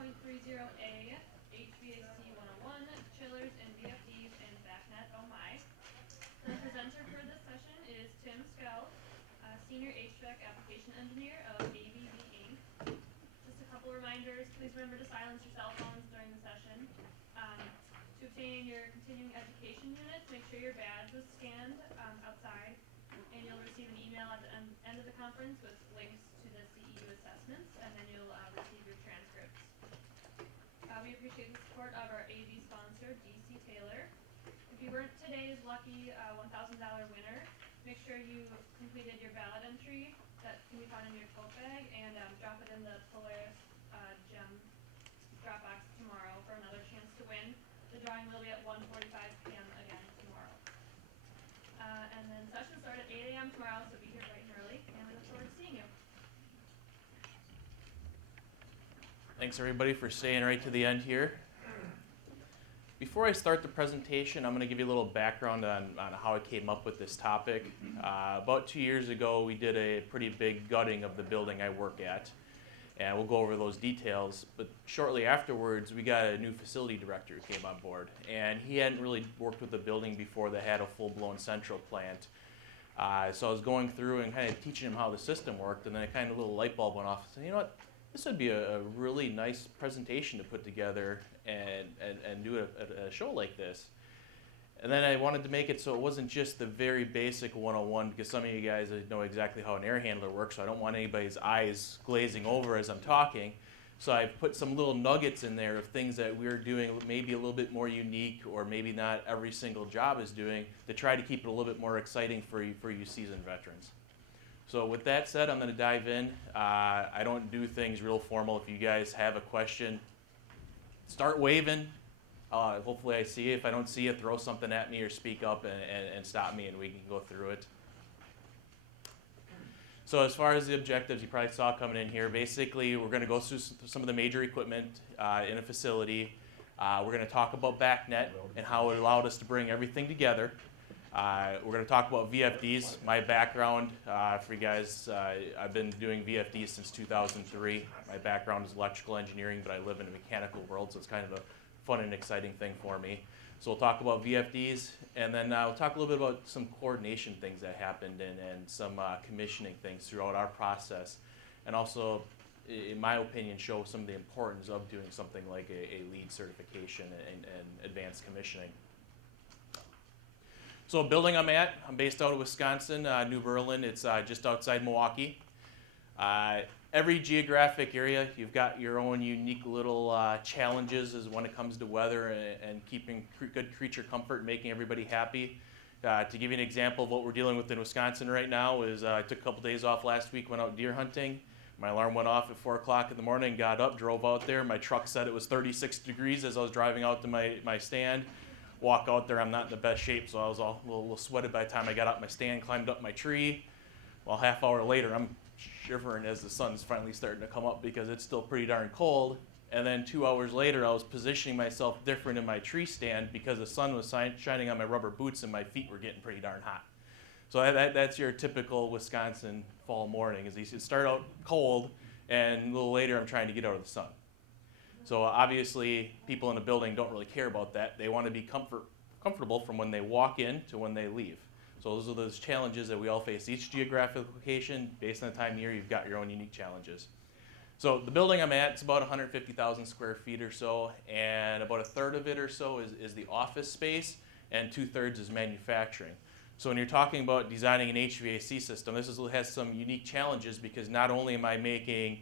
5.30A, HVAC 101, chillers and VFDs and BACnet, oh my. The presenter for this session is Tim Skell, Senior HVAC Application Engineer of ABB Inc. Just a couple reminders, please remember to silence your cell phones during the session. To obtain your continuing education units, make sure your badge was scanned outside, and you'll receive an email at the end of the conference with links to the CEU assessments, and then you'll receive your transcripts. We appreciate the support of our AV sponsor, DC Taylor. If you weren't today's lucky $1,000 winner, make sure you completed your ballot entry that can be found in your tote bag, and drop it in the Polaris Gem drop box tomorrow for another chance to win. The drawing will be at 1:45 p.m. again tomorrow. And then session starts at 8 a.m. tomorrow, so be here bright and early, and we look forward to seeing you. Thanks everybody for staying right to the end here. Before I start the presentation, I'm going to give you a little background on how I came up with this topic. About 2 years ago, we did a pretty big gutting of the building I work at, and we'll go over those details. But shortly afterwards, we got a new facility director who came on board, and he hadn't really worked with the building before that had a full-blown central plant. So I was going through and kind of teaching him how the system worked, and then a kind of little light bulb went off. I said, you know what? This would be a really nice presentation to put together and do a show like this. And then I wanted to make it so it wasn't just the very basic 101, because some of you guys know exactly how an air handler works, so I don't want anybody's eyes glazing over as I'm talking. So I've put some little nuggets in there of things that we're doing maybe a little bit more unique, or maybe not every single job is doing, to try to keep it a little bit more exciting for you seasoned veterans. So with that said, I'm going to dive in. I don't do things real formal. If you guys have a question, start waving. Hopefully I see you. If I don't see you, throw something at me or speak up and stop me, and we can go through it. So as far as the objectives, you probably saw coming in here, basically we're going to go through some of the major equipment in a facility. We're going to talk about BACnet and how it allowed us to bring everything together. We're going to talk about VFDs. My background, for you guys, I've been doing VFDs since 2003. My background is electrical engineering, but I live in a mechanical world, so it's kind of a fun and exciting thing for me. So we'll talk about VFDs, and then we'll talk a little bit about some coordination things that happened and some commissioning things throughout our process. And also, in my opinion, show some of the importance of doing something like a LEED certification and advanced commissioning. So building I'm at, I'm based out of Wisconsin, New Berlin. It's just outside Milwaukee. Every geographic area, you've got your own unique little challenges as when it comes to weather and keeping good creature comfort and making everybody happy. To give you an example of what we're dealing with in Wisconsin right now is I took a couple days off last week, went out deer hunting. My alarm went off at 4 o'clock in the morning, got up, drove out there. My truck said it was 36 degrees as I was driving out to my stand. Walk out there, I'm not in the best shape, so I was all a little sweated by the time I got up my stand, climbed up my tree. Well, half hour later, I'm shivering as the sun's finally starting to come up because it's still pretty darn cold. And then 2 hours later, I was positioning myself different in my tree stand because the sun was shining on my rubber boots and my feet were getting pretty darn hot. So that's your typical Wisconsin fall morning, is you start out cold, and a little later I'm trying to get out of the sun. So obviously, people in a building don't really care about that. They want to be comfortable from when they walk in to when they leave. So those are those challenges that we all face. Each geographic location, based on the time of year, you've got your own unique challenges. So the building I'm at, it's about 150,000 square feet or so, and about a third of it or so is the office space, and 2/3 is manufacturing. So when you're talking about designing an HVAC system, this has some unique challenges, because not only am I making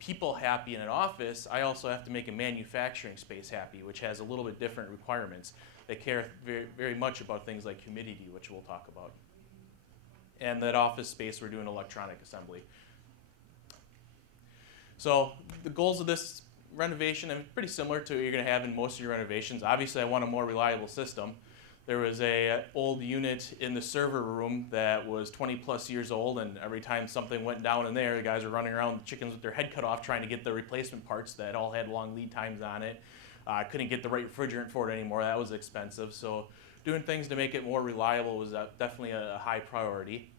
people happy in an office, I also have to make a manufacturing space happy, which has a little bit different requirements. They care very, very much about things like humidity, which we'll talk about. And that office space, we're doing electronic assembly. So the goals of this renovation are pretty similar to what you're going to have in most of your renovations. Obviously, I want a more reliable system. There was an old unit in the server room that was 20 plus years old, and every time something went down in there, the guys were running around with chickens with their head cut off trying to get the replacement parts that all had long lead times on it. Couldn't get the right refrigerant for it anymore. That was expensive. So doing things to make it more reliable was definitely a high priority.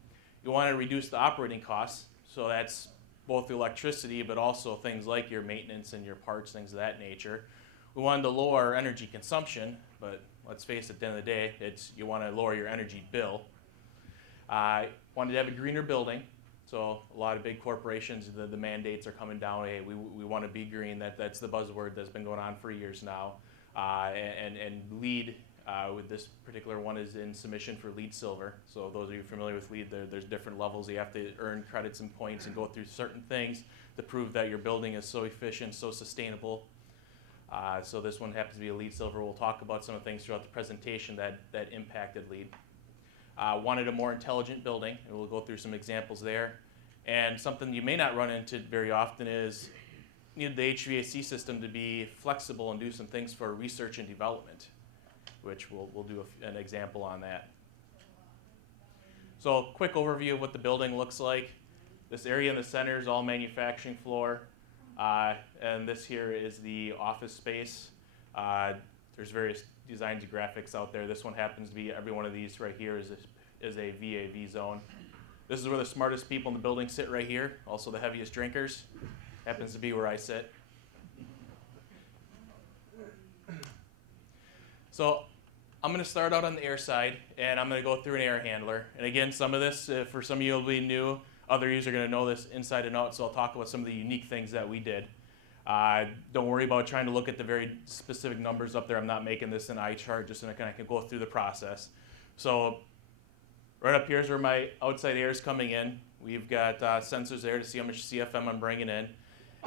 You want to reduce the operating costs, so that's both the electricity, but also things like your maintenance and your parts, things of that nature. We wanted to lower our energy consumption, but let's face it, at the end of the day, you want to lower your energy bill. Wanted to have a greener building, so a lot of big corporations, the mandates are coming down. Hey, we want to be green. That's the buzzword that's been going on for years now. And LEED, with this particular one, is in submission for LEED Silver. So those of you familiar with LEED, there's different levels. You have to earn credits and points and go through certain things to prove that your building is so efficient, so sustainable. So this one happens to be a LEED Silver. We'll talk about some of the things throughout the presentation that impacted LEED. Wanted a more intelligent building, and we'll go through some examples there. And something you may not run into very often is needed the HVAC system to be flexible and do some things for research and development, which we'll do an example on that. So quick overview of what the building looks like. This area in the center is all manufacturing floor, and this here is the office space. There's various designs and graphics out there. This one happens to be, every one of these right here is a Vav Zone. This is where the smartest people in the building sit right here, also the heaviest drinkers. Happens to be where I sit. So I'm going to start out on the air side, and I'm going to go through an air handler. And again, some of this, for some of you will be new. Other of you are going to know this inside and out, so I'll talk about some of the unique things that we did. Don't worry about trying to look at the very specific numbers up there. I'm not making this an eye chart, just so I can go through the process. So right up here is where my outside air is coming in. We've got sensors there to see how much CFM I'm bringing in.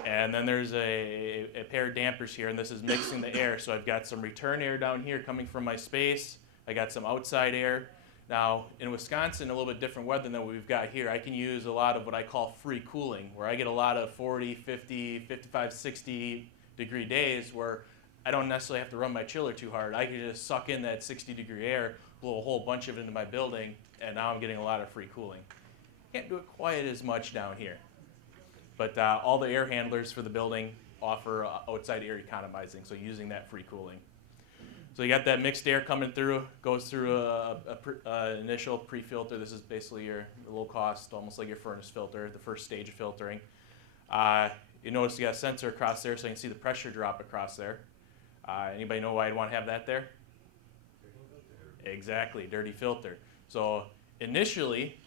And then there's a pair of dampers here, and this is mixing the air. So I've got some return air down here coming from my space. I got some outside air. Now, in Wisconsin, a little bit different weather than what we've got here. I can use a lot of what I call free cooling, where I get a lot of 40, 50, 55, 60 degree days where I don't necessarily have to run my chiller too hard. I can just suck in that 60 degree air, blow a whole bunch of it into my building, and now I'm getting a lot of free cooling. Can't do it quite as much down here. But all the air handlers for the building offer outside air economizing, so using that free cooling. So you got that mixed air coming through, goes through an initial pre-filter. This is basically your low cost, almost like your furnace filter, the first stage of filtering. You notice you got a sensor across there, so you can see the pressure drop across there. Anybody know why I'd want to have that there? Exactly, dirty filter. So initially,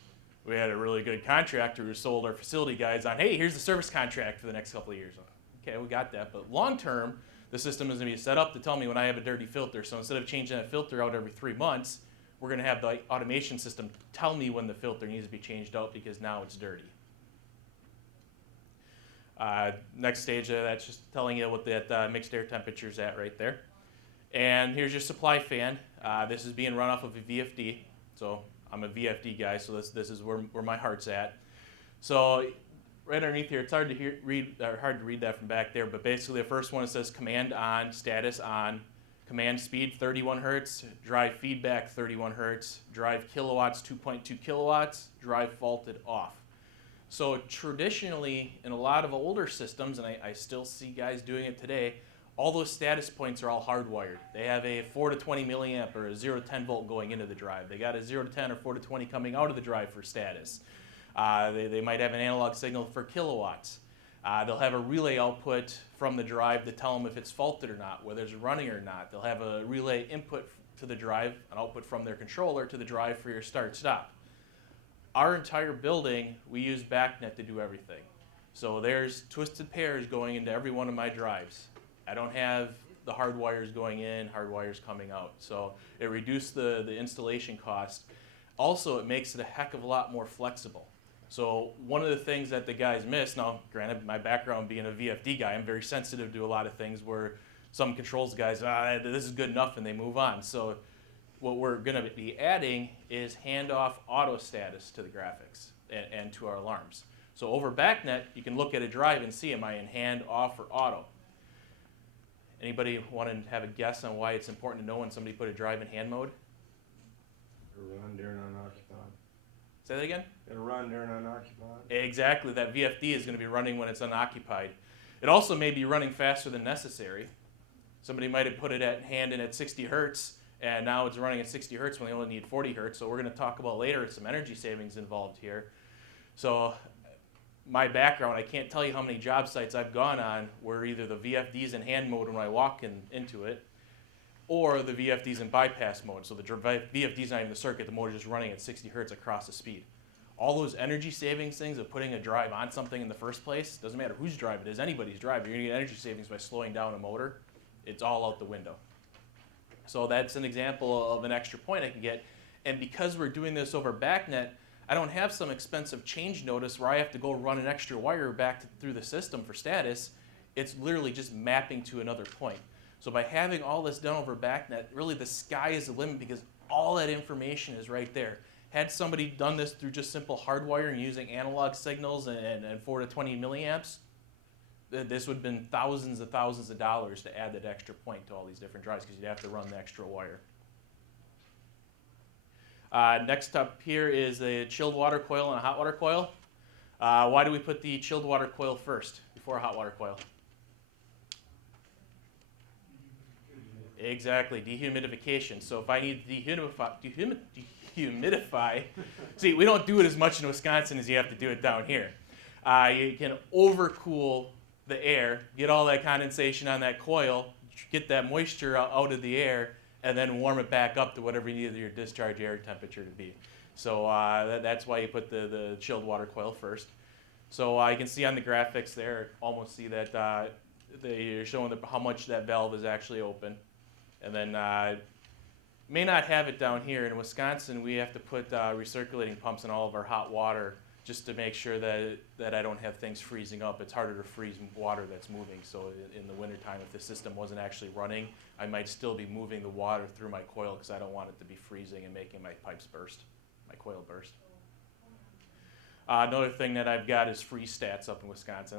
we had a really good contractor who sold our facility guys on, hey, here's the service contract for the next couple of years. Okay, we got that, but long term, the system is going to be set up to tell me when I have a dirty filter. So instead of changing that filter out every 3 months, we're going to have the automation system tell me when the filter needs to be changed out because now it's dirty. Next stage of that's just telling you what that mixed air temperature is at right there. And here's your supply fan. This is being run off of a VFD. So I'm a VFD guy, so this is where my heart's at. So right underneath here, it's hard to read that from back there, but basically the first one, it says command on, status on, command speed 31 hertz, drive feedback 31 hertz, drive kilowatts 2.2 kilowatts, drive faulted off. So traditionally, in a lot of older systems, and I still see guys doing it today, all those status points are all hardwired. They have a 4 to 20 milliamp or a 0 to 10 volt going into the drive. They got a 0 to 10 or 4 to 20 coming out of the drive for status. They might have an analog signal for kilowatts. They'll have a relay output from the drive to tell them if it's faulted or not, whether it's running or not. They'll have a relay input to the drive, an output from their controller to the drive for your start-stop. Our entire building, we use BACnet to do everything. So there's twisted pairs going into every one of my drives. I don't have the hard wires going in, hard wires coming out. So it reduced the installation cost. Also, it makes it a heck of a lot more flexible. So one of the things that the guys miss, now granted my background being a VFD guy, I'm very sensitive to a lot of things where some controls guys, this is good enough, and they move on. So what we're going to be adding is handoff auto status to the graphics and to our alarms. So over BACnet, you can look at a drive and see, am I in hand, off, or auto? Anybody want to have a guess on why it's important to know when somebody put a drive in hand mode? It'll run during unoccupied. Say that again? It'll run during unoccupied. Exactly. That VFD is going to be running when it's unoccupied. It also may be running faster than necessary. Somebody might have put it at hand and at 60 hertz, and now it's running at 60 hertz when they only need 40 hertz. So we're going to talk about later some energy savings involved here. So my background, I can't tell you how many job sites I've gone on where either the VFD's in hand mode when I walk into it, or the VFD's in bypass mode. So the VFD's not even the circuit, the motor's just running at 60 hertz across the speed. All those energy savings things of putting a drive on something in the first place, doesn't matter whose drive it is, anybody's drive, you're gonna get energy savings by slowing down a motor. It's all out the window. So that's an example of an extra point I can get. And because we're doing this over BACnet, I don't have some expensive change notice where I have to go run an extra wire back through the system for status. It's literally just mapping to another point. So by having all this done over BACnet, really the sky is the limit because all that information is right there. Had somebody done this through just simple hardwiring using analog signals and 4 to 20 milliamps, this would have been thousands of dollars to add that extra point to all these different drives because you'd have to run the extra wire. Next up here is a chilled water coil and a hot water coil. Why do we put the chilled water coil first before a hot water coil? Exactly, dehumidification. So if I need to dehumidify, see, we don't do it as much in Wisconsin as you have to do it down here. You can overcool the air, get all that condensation on that coil, get that moisture out of the air, and then warm it back up to whatever you need your discharge air temperature to be. So that's why you put the chilled water coil first. So you can see on the graphics there, almost see that they're showing how much that valve is actually open. And then may not have it down here. In Wisconsin, we have to put recirculating pumps in all of our hot water just to make sure that I don't have things freezing up. It's harder to freeze water that's moving. So in the wintertime, if the system wasn't actually running, I might still be moving the water through my coil because I don't want it to be freezing and making my pipes burst, my coil burst. Another thing that I've got is freeze stats up in Wisconsin.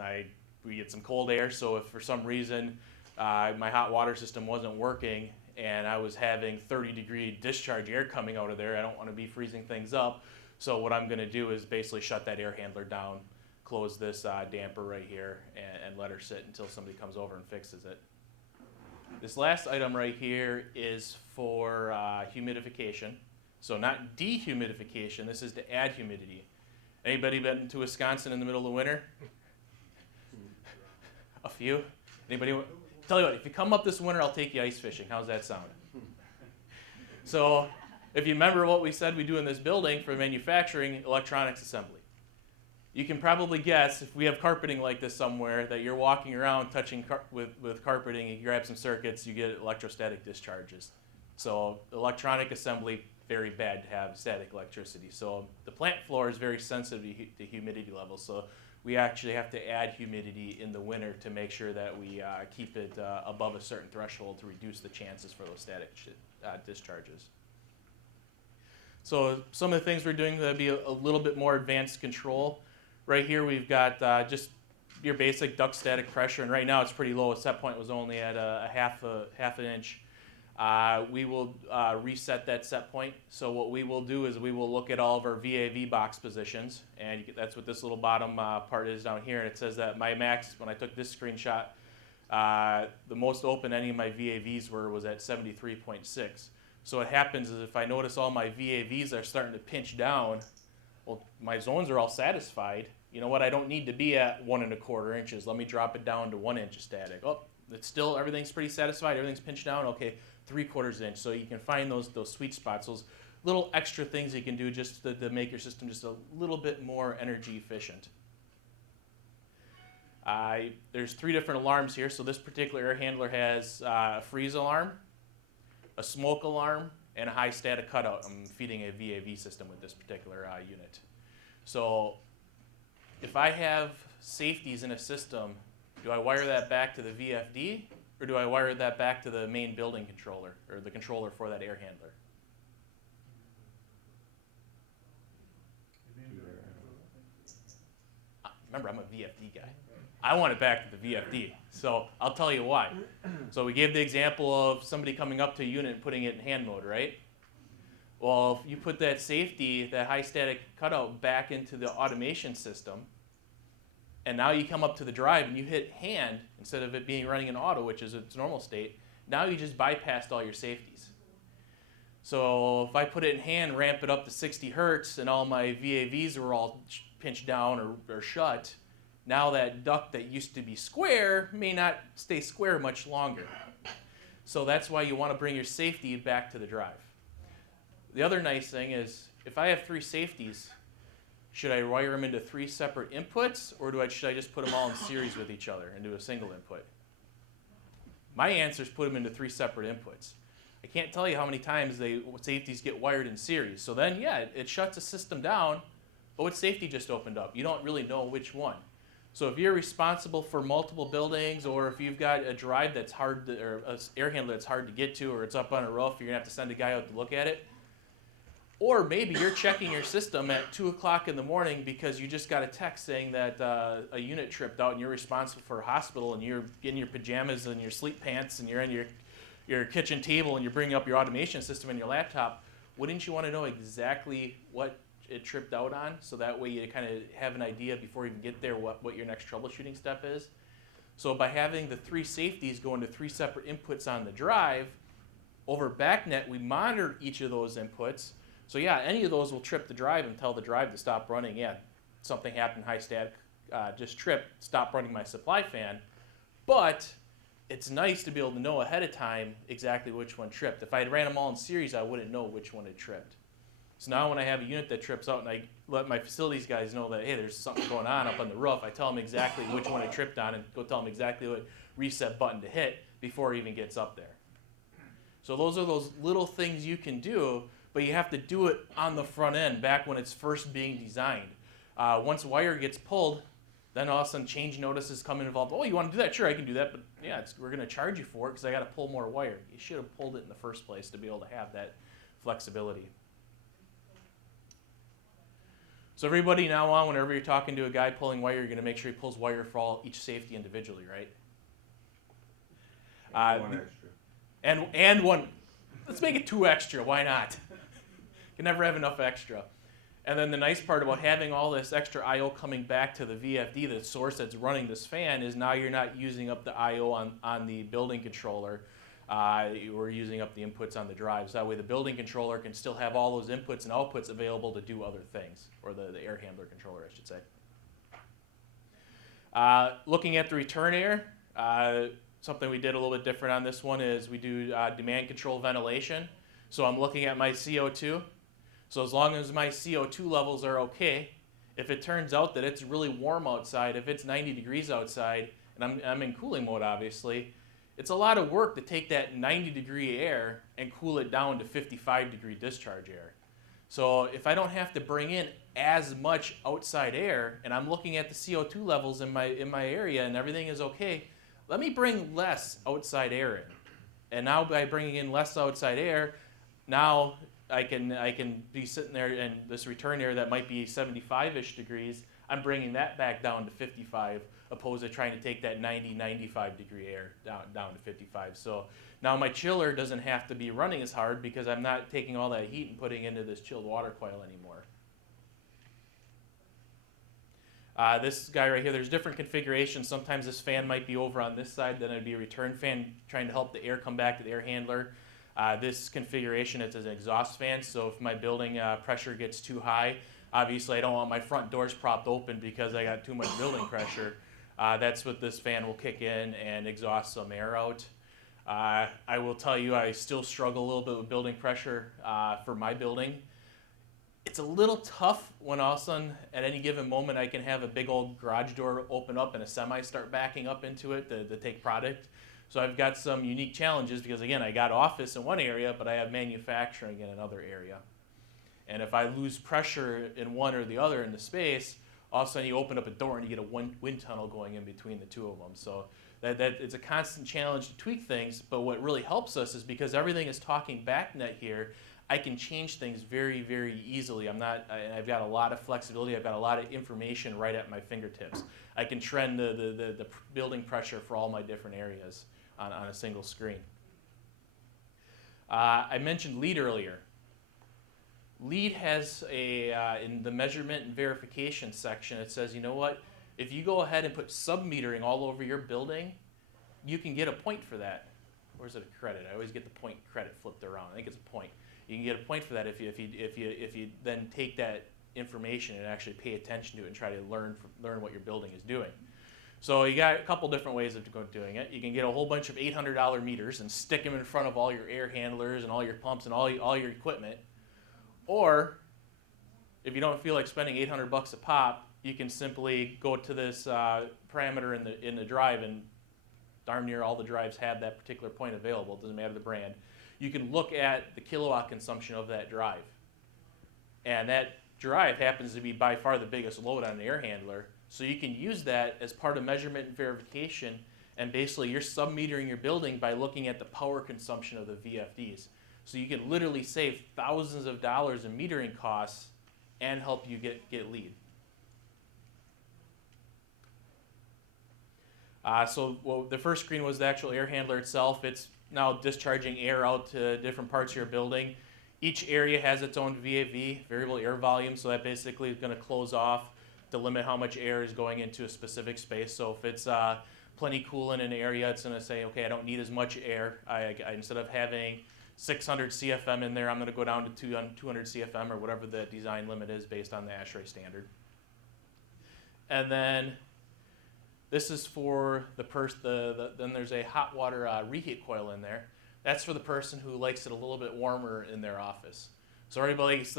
We get some cold air, so if for some reason my hot water system wasn't working and I was having 30-degree discharge air coming out of there, I don't want to be freezing things up. So what I'm going to do is basically shut that air handler down, close this damper right here, and let her sit until somebody comes over and fixes it. This last item right here is for humidification. So not dehumidification, this is to add humidity. Anybody been to Wisconsin in the middle of the winter? A few? Anybody? Tell you what, if you come up this winter, I'll take you ice fishing. How's that sound? So if you remember what we said we do in this building for manufacturing, electronics assembly. You can probably guess, if we have carpeting like this somewhere, that you're walking around touching with carpeting, you grab some circuits, you get electrostatic discharges. So electronic assembly, very bad to have static electricity. So the plant floor is very sensitive to humidity levels. So we actually have to add humidity in the winter to make sure that we keep it above a certain threshold to reduce the chances for those static discharges. So some of the things we're doing to be a little bit more advanced control. Right here we've got just your basic duct static pressure, and right now it's pretty low. Set point was only at a half an inch. We will reset that set point. So what we will do is we will look at all of our VAV box positions, and that's what this little bottom part is down here. And it says that my max, when I took this screenshot, the most open any of my VAVs was at 73.6. So what happens is if I notice all my VAVs are starting to pinch down, well, my zones are all satisfied. You know what? I don't need to be at 1 1/4 inches. Let me drop it down to 1 inch of static. Oh, it's still, everything's pretty satisfied. Everything's pinched down. Okay, 3/4 inch. So you can find those sweet spots, those little extra things you can do just to make your system just a little bit more energy efficient. There's 3 different alarms here. So this particular air handler has a freeze alarm, a smoke alarm, and a high static cutout. I'm feeding a VAV system with this particular unit. So if I have safeties in a system, do I wire that back to the VFD, or do I wire that back to the main building controller, or the controller for that air handler? Remember, I'm a VFD guy. I want it back to the VFD, so I'll tell you why. So we gave the example of somebody coming up to a unit and putting it in hand mode, right? Well, if you put that safety, that high static cutout back into the automation system, and now you come up to the drive and you hit hand, instead of it being running in auto, which is its normal state, now you just bypassed all your safeties. So if I put it in hand, ramp it up to 60 hertz, and all my VAVs were all pinch down or shut, now that duct that used to be square may not stay square much longer. So that's why you want to bring your safety back to the drive. The other nice thing is, if I have 3 safeties, should I wire them into 3 separate inputs, or should I just put them all in series with each other and do a single input? My answer is put them into 3 separate inputs. I can't tell you how many times safeties get wired in series. So then, yeah, it shuts the system down, but what safety just opened up? You don't really know which one. So if you're responsible for multiple buildings, or if you've got a drive that's hard to, or an air handler that's hard to get to, or it's up on a roof, you're gonna have to send a guy out to look at it. Or maybe you're checking your system at 2 o'clock in the morning because you just got a text saying that a unit tripped out and you're responsible for a hospital, and you're in your pajamas and your sleep pants and you're in your kitchen table and you're bringing up your automation system and your laptop. Wouldn't you want to know exactly what it tripped out on, so that way you kind of have an idea before you even get there what your next troubleshooting step is? So by having the 3 safeties go into 3 separate inputs on the drive, over BACnet we monitor each of those inputs. So yeah, any of those will trip the drive and tell the drive to stop running. Yeah, something happened, high static, just tripped, stop running my supply fan. But it's nice to be able to know ahead of time exactly which one tripped. If I had ran them all in series, I wouldn't know which one had tripped. So now when I have a unit that trips out and I let my facilities guys know that, hey, there's something going on up on the roof, I tell them exactly which one it tripped on and go tell them exactly what reset button to hit before it even gets up there. So those are those little things you can do, but you have to do it on the front end back when it's first being designed. Once wire gets pulled, then all of a sudden change notices come involved. Oh, you want to do that? Sure, I can do that, but yeah, we're going to charge you for it because I got to pull more wire. You should have pulled it in the first place to be able to have that flexibility. So everybody now on, whenever you're talking to a guy pulling wire, you're going to make sure he pulls wire for each safety individually, right? One extra. And one, let's make it 2 extra, why not? You can never have enough extra. And then the nice part about having all this extra I/O coming back to the VFD, the source that's running this fan, is now you're not using up the I/O on the building controller. We're using up the inputs on the drives. That way the building controller can still have all those inputs and outputs available to do other things, or the air handler controller, I should say. Looking at the return air, something we did a little bit different on this one is we do demand control ventilation. So I'm looking at my CO2. So as long as my CO2 levels are okay, if it turns out that it's really warm outside, if it's 90 degrees outside, and I'm in cooling mode obviously, it's a lot of work to take that 90 degree air and cool it down to 55 degree discharge air. So if I don't have to bring in as much outside air, and I'm looking at the CO2 levels in my area and everything is okay, let me bring less outside air in. And now by bringing in less outside air, now I can be sitting there, and this return air that might be 75-ish degrees, I'm bringing that back down to 55, opposed to trying to take that 90, 95 degree air down to 55. So now my chiller doesn't have to be running as hard because I'm not taking all that heat and putting into this chilled water coil anymore. This guy right here, there's different configurations. Sometimes this fan might be over on this side, then it'd be a return fan trying to help the air come back to the air handler. This configuration, it's an exhaust fan, so if my building pressure gets too high, obviously I don't want my front doors propped open because I got too much building pressure. That's what this fan will kick in and exhaust some air out. I will tell you, I still struggle a little bit with building pressure for my building. It's a little tough when all of a sudden, at any given moment, I can have a big old garage door open up and a semi start backing up into it to take product. So I've got some unique challenges because, again, I got office in one area, but I have manufacturing in another area. And if I lose pressure in one or the other in the space, all of a sudden you open up a door and you get a wind tunnel going in between the two of them. So that it's a constant challenge to tweak things, but what really helps us is because everything is talking BACnet here, I can change things very, very easily. I've got a lot of flexibility. I've got a lot of information right at my fingertips. I can trend the building pressure for all my different areas on a single screen. I mentioned LEED earlier. LEED has in the measurement and verification section, it says, you know what? If you go ahead and put sub-metering all over your building, you can get a point for that. Or is it a credit? I always get the point credit flipped around. I think it's a point. You can get a point for that if you then take that information and actually pay attention to it and try to learn what your building is doing. So you got a couple different ways of doing it. You can get a whole bunch of $800 meters and stick them in front of all your air handlers and all your pumps and all your equipment. Or if you don't feel like spending $800 a pop, you can simply go to this parameter in the drive, and darn near all the drives have that particular point available. It doesn't matter the brand. You can look at the kilowatt consumption of that drive. And that drive happens to be by far the biggest load on an air handler. So you can use that as part of measurement and verification, and basically you're sub-metering your building by looking at the power consumption of the VFDs. So you can literally save thousands of dollars in metering costs and help you get LEED. The first screen was the actual air handler itself. It's now discharging air out to different parts of your building. Each area has its own VAV, variable air volume, so that basically is going to close off to limit how much air is going into a specific space. So if it's plenty cool in an area, it's going to say, okay, I don't need as much air. Instead of having 600 CFM in there, I'm going to go down to 200 CFM or whatever the design limit is based on the ASHRAE standard. And then this is for then there's a hot water reheat coil in there. That's for the person who likes it a little bit warmer in their office. So everybody likes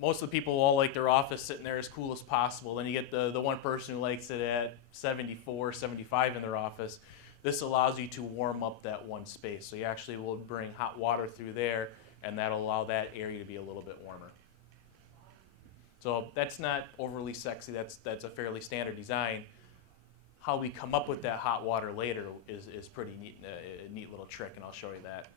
most of the people all like their office sitting there as cool as possible. Then you get the one person who likes it at 74, 75 in their office. This allows you to warm up that one space. So you actually will bring hot water through there, and that'll allow that area to be a little bit warmer. So that's not overly sexy. That's a fairly standard design. How we come up with that hot water later is pretty neat, a neat little trick, and I'll show you that.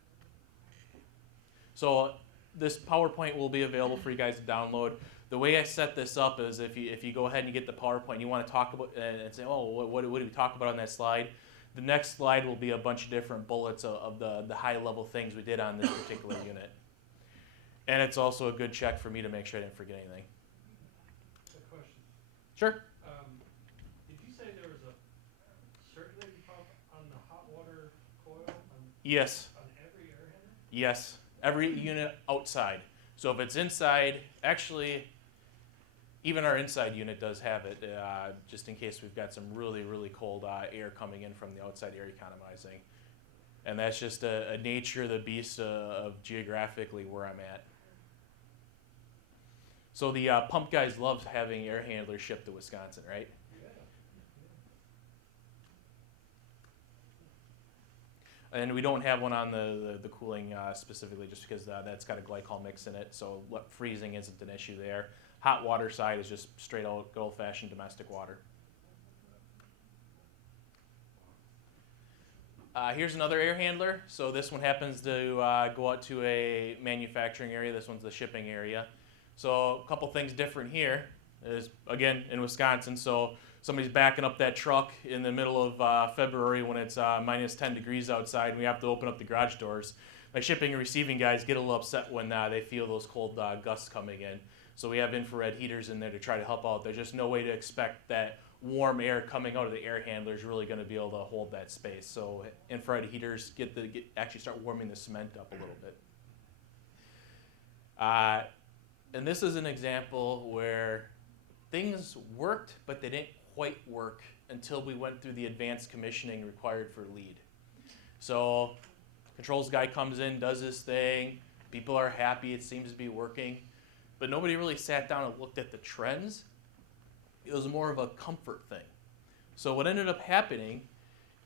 So this PowerPoint will be available for you guys to download. The way I set this up is if you go ahead and you get the PowerPoint and you want to talk about and say, oh, what did we talk about on that slide? The next slide will be a bunch of different bullets of the high-level things we did on this particular unit. And it's also a good check for me to make sure I didn't forget anything. A question. Sure. Did you say there was a circulating pump on the hot water coil? Yes. On every air handler? Yes. Every unit outside. So if it's inside, actually, even our inside unit does have it, just in case we've got some really, really cold air coming in from the outside air economizing. And that's just a nature of the beast of geographically where I'm at. So the pump guys love having air handlers shipped to Wisconsin, right? And we don't have one on the cooling specifically just because that's got a glycol mix in it, so freezing isn't an issue there. Hot water side is just straight out good old-fashioned domestic water. Here's another air handler. So this one happens to go out to a manufacturing area. This one's the shipping area. So a couple things different here is, again, in Wisconsin, so somebody's backing up that truck in the middle of February when it's minus 10 degrees outside and we have to open up the garage doors. My shipping and receiving guys get a little upset when they feel those cold gusts coming in. So we have infrared heaters in there to try to help out. There's just no way to expect that warm air coming out of the air handler is really going to be able to hold that space. So infrared heaters actually start warming the cement up a little bit. And this is an example where things worked, but they didn't quite work until we went through the advanced commissioning required for LEED. So controls guy comes in, does his thing, people are happy, it seems to be working, but nobody really sat down and looked at the trends. It was more of a comfort thing. So what ended up happening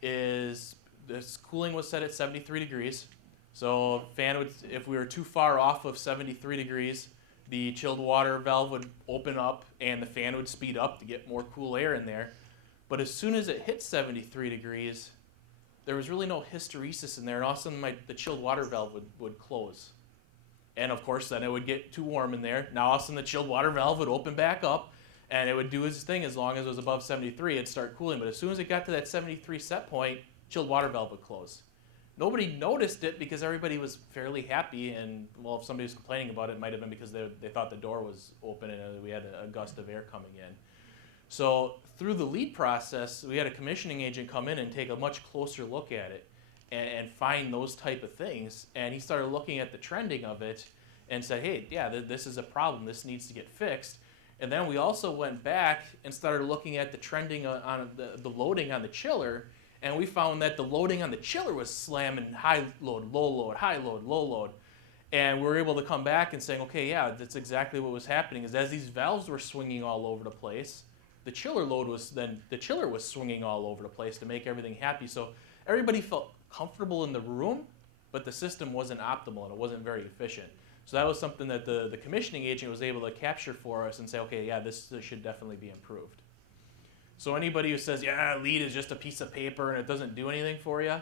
is this cooling was set at 73 degrees. So if we were too far off of 73 degrees, the chilled water valve would open up and the fan would speed up to get more cool air in there. But as soon as it hit 73 degrees, there was really no hysteresis in there, and all of a sudden the chilled water valve would close. And of course, then it would get too warm in there. Now all of a sudden the chilled water valve would open back up, and it would do its thing. As long as it was above 73, it'd start cooling. But as soon as it got to that 73 set point, chilled water valve would close. Nobody noticed it because everybody was fairly happy, and well, if somebody was complaining about it, it might have been because they thought the door was open and we had a gust of air coming in. So through the LEED process, we had a commissioning agent come in and take a much closer look at it and find those type of things. And he started looking at the trending of it and said, hey, yeah, this is a problem. This needs to get fixed. And then we also went back and started looking at the trending on the loading on the chiller, and we found that the loading on the chiller was slamming high load, low load, high load, low load. And we were able to come back and saying, okay, yeah, that's exactly what was happening, is as these valves were swinging all over the place, the chiller was swinging all over the place to make everything happy. So everybody felt comfortable in the room, but the system wasn't optimal and it wasn't very efficient. So that was something that the commissioning agent was able to capture for us and say, okay, yeah, this should definitely be improved. So anybody who says, yeah, LEED is just a piece of paper and it doesn't do anything for you,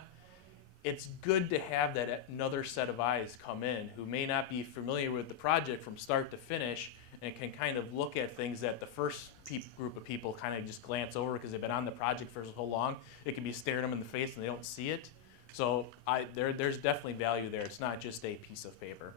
it's good to have that another set of eyes come in who may not be familiar with the project from start to finish and can kind of look at things that the first group of people kind of just glance over because they've been on the project for so long. It can be staring them in the face and they don't see it. So there's definitely value there. It's not just a piece of paper.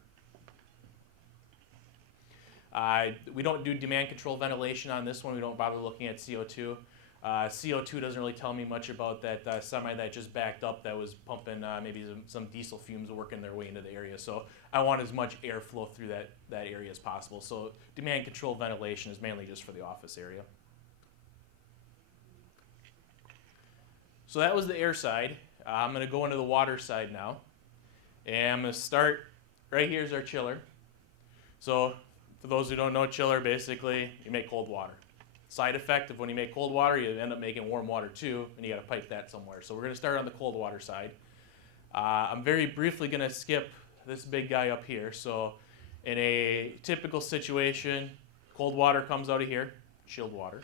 We don't do demand control ventilation on this one. We don't bother looking at CO2. CO2 doesn't really tell me much about that semi that just backed up that was pumping maybe some diesel fumes working their way into the area. So I want as much airflow through that area as possible. So demand control ventilation is mainly just for the office area. So that was the air side. I'm going to go into the water side now. And I'm going to start, right here is our chiller. So for those who don't know, chiller, basically, you make cold water. Side effect of when you make cold water, you end up making warm water too, and you got to pipe that somewhere. So we're going to start on the cold water side. I'm very briefly going to skip this big guy up here. So in a typical situation, cold water comes out of here, chilled water,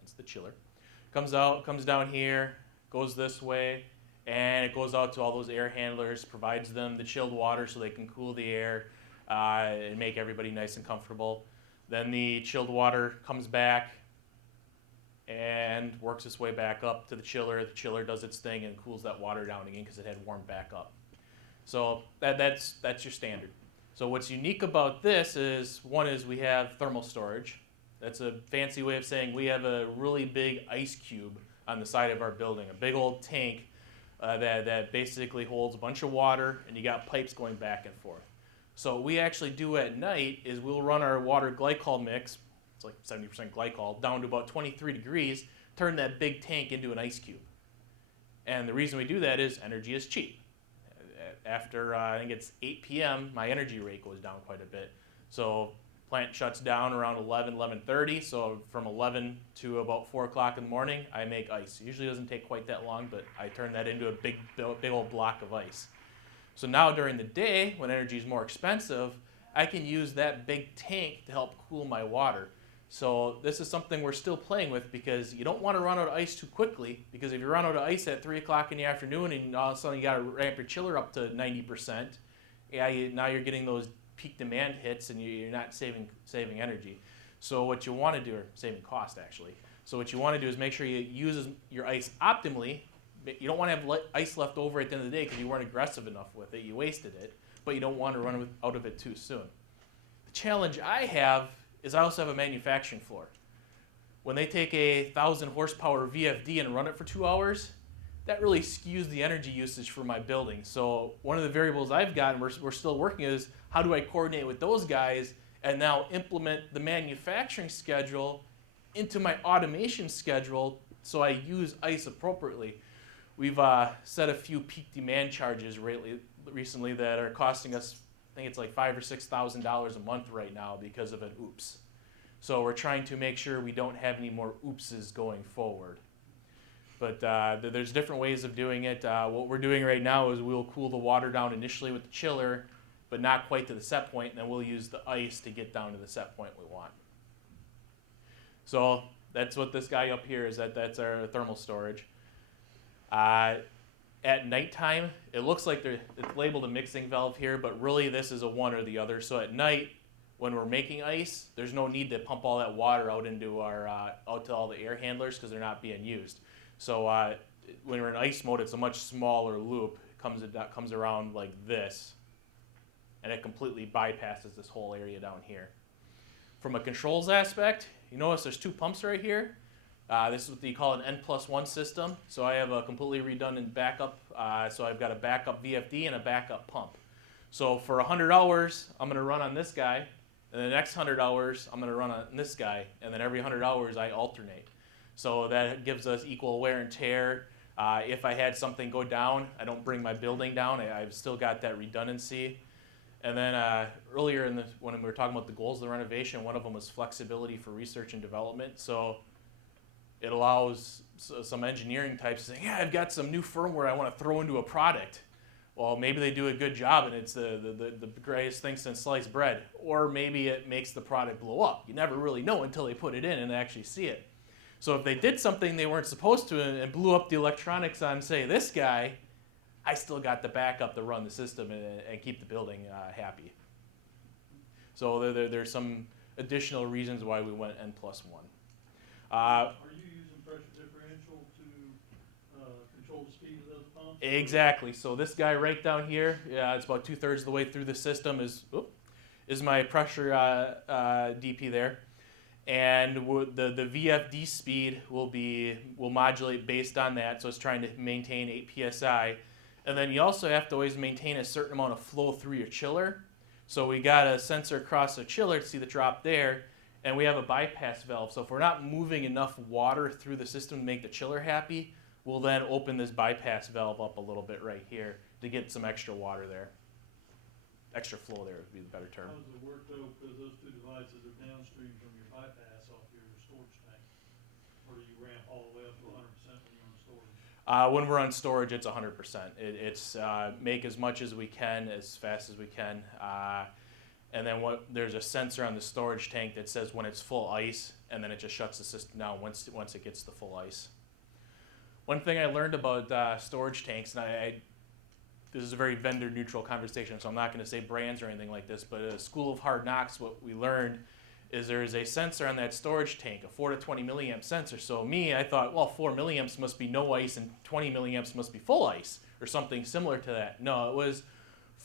that's the chiller. Comes out, comes down here, goes this way, and it goes out to all those air handlers, provides them the chilled water so they can cool the air and make everybody nice and comfortable. Then the chilled water comes back and works its way back up to the chiller. The chiller does its thing and cools that water down again because it had warmed back up. So that's your standard. So what's unique about this is, one is we have thermal storage. That's a fancy way of saying we have a really big ice cube on the side of our building, a big old tank that basically holds a bunch of water, and you got pipes going back and forth. So what we actually do at night is we'll run our water glycol mix, it's like 70% glycol, down to about 23 degrees, turn that big tank into an ice cube. And the reason we do that is energy is cheap. After, I think it's 8 p.m., my energy rate goes down quite a bit. So plant shuts down around 11:30, so from 11 to about 4 o'clock in the morning, I make ice. It usually doesn't take quite that long, but I turn that into a big old block of ice. So now during the day, when energy is more expensive, I can use that big tank to help cool my water. So this is something we're still playing with because you don't want to run out of ice too quickly, because if you run out of ice at 3 o'clock in the afternoon and all of a sudden you got to ramp your chiller up to 90%, now you're getting those peak demand hits and you're not saving energy. So what you want to do, or saving cost actually, so what you want to do is make sure you use your ice optimally. You don't want to have ice left over at the end of the day because you weren't aggressive enough with it, you wasted it, but you don't want to run out of it too soon. The challenge I have is I also have a manufacturing floor. When they take a 1,000 horsepower VFD and run it for 2 hours, that really skews the energy usage for my building. So one of the variables I've got, and we're still working, is how do I coordinate with those guys and now implement the manufacturing schedule into my automation schedule so I use ice appropriately. We've set a few peak demand charges recently that are costing us, I think it's like $5,000 or $6,000 a month right now because of an oops. So we're trying to make sure we don't have any more oopses going forward. But there's different ways of doing it. What we're doing right now is we'll cool the water down initially with the chiller, but not quite to the set point, and then we'll use the ice to get down to the set point we want. So that's what this guy up here is. That's our thermal storage. At nighttime, it looks like it's labeled a mixing valve here, but really this is a one or the other. So at night, when we're making ice, there's no need to pump all that water out into out to all the air handlers because they're not being used. So when we're in ice mode, it's a much smaller loop. It comes around like this, and it completely bypasses this whole area down here. From a controls aspect, you notice there's 2 pumps right here. This is what they call an N+1 system. So I have a completely redundant backup. So I've got a backup VFD and a backup pump. So for 100 hours, I'm going to run on this guy. And the next 100 hours, I'm gonna run on this guy, and then every 100 hours, I alternate. So that gives us equal wear and tear. If I had something go down, I don't bring my building down. I've still got that redundancy. And then earlier when we were talking about the goals of the renovation, one of them was flexibility for research and development. So it allows some engineering types to say, yeah, I've got some new firmware I want to throw into a product. Well, maybe they do a good job and it's the greatest thing since sliced bread. Or maybe it makes the product blow up. You never really know until they put it in and actually see it. So if they did something they weren't supposed to and blew up the electronics on, say, this guy, I still got the backup to run the system and keep the building happy. So there's some additional reasons why we went N+1. Are you using pressure differential to control the speed of those pumps? Exactly. So this guy right down here, it's about 2/3 of the way through the system is my pressure DP there. And the VFD speed will modulate based on that, so it's trying to maintain 8 psi. And then you also have to always maintain a certain amount of flow through your chiller. So we got a sensor across the chiller to see the drop there, and we have a bypass valve. So if we're not moving enough water through the system to make the chiller happy, we'll then open this bypass valve up a little bit right here to get some extra water there. Extra flow there would be the better term. How does it work though, because those two devices are downstream from your bypass off your storage tank? Or do you ramp all the way up to 100% when you're on storage? When we're on storage, it's 100%. It's make as much as we can, as fast as we can. And then there's a sensor on the storage tank that says when it's full ice, and then it just shuts the system down once it gets to full ice. One thing I learned about storage tanks, and this is a very vendor-neutral conversation, so I'm not going to say brands or anything like this, but at School of Hard Knocks, what we learned is there is a sensor on that storage tank, a 4 to 20 milliamp sensor. So I thought, well, 4 milliamps must be no ice and 20 milliamps must be full ice, or something similar to that. No, it was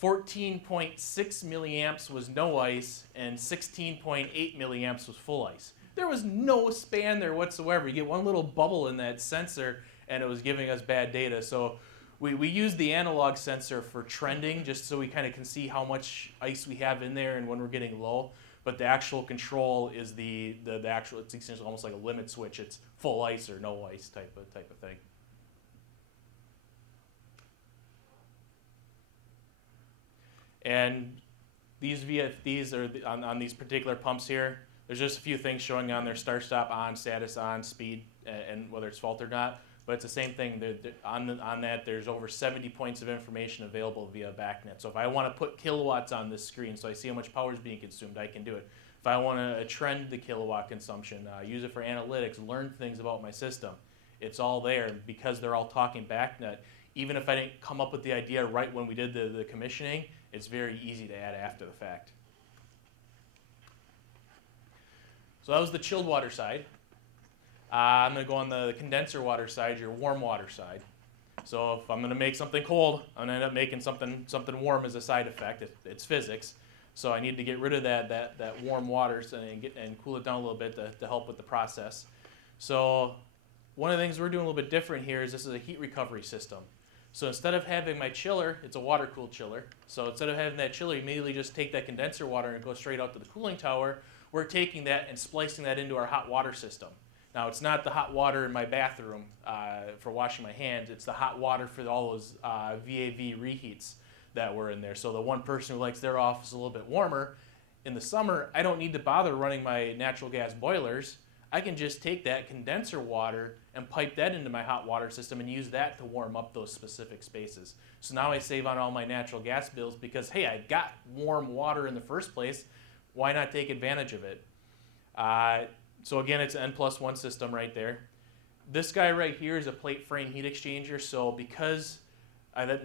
14.6 milliamps was no ice, and 16.8 milliamps was full ice. There was no span there whatsoever. You get one little bubble in that sensor, and it was giving us bad data. So we use the analog sensor for trending, just so we kind of can see how much ice we have in there and when we're getting low. But the actual control is the actual. It's essentially almost like a limit switch. It's full ice or no ice type of thing. And these VFDs are on these particular pumps here. There's just a few things showing on their start stop on, status on, speed, and whether it's fault or not. But it's the same thing. On that, there's over 70 points of information available via BACnet. So if I want to put kilowatts on this screen so I see how much power is being consumed, I can do it. If I want to trend the kilowatt consumption, use it for analytics, learn things about my system, it's all there because they're all talking BACnet. Even if I didn't come up with the idea right when we did the commissioning, it's very easy to add after the fact. So that was the chilled water side. I'm going to go on the condenser water side, your warm water side. So if I'm going to make something cold, I'm going to end up making something warm as a side effect. It's physics. So I need to get rid of that warm water and cool it down a little bit to help with the process. So one of the things we're doing a little bit different here is this is a heat recovery system. So instead of having my chiller, it's a water-cooled chiller. So instead of having that chiller, you immediately just take that condenser water and go straight out to the cooling tower. We're taking that and splicing that into our hot water system. Now, it's not the hot water in my bathroom for washing my hands. It's the hot water for all those VAV reheats that were in there. So the one person who likes their office a little bit warmer, in the summer, I don't need to bother running my natural gas boilers. I can just take that condenser water and pipe that into my hot water system and use that to warm up those specific spaces. So now I save on all my natural gas bills because, hey, I got warm water in the first place. Why not take advantage of it? So again, it's an N+1 system right there. This guy right here is a plate frame heat exchanger. So because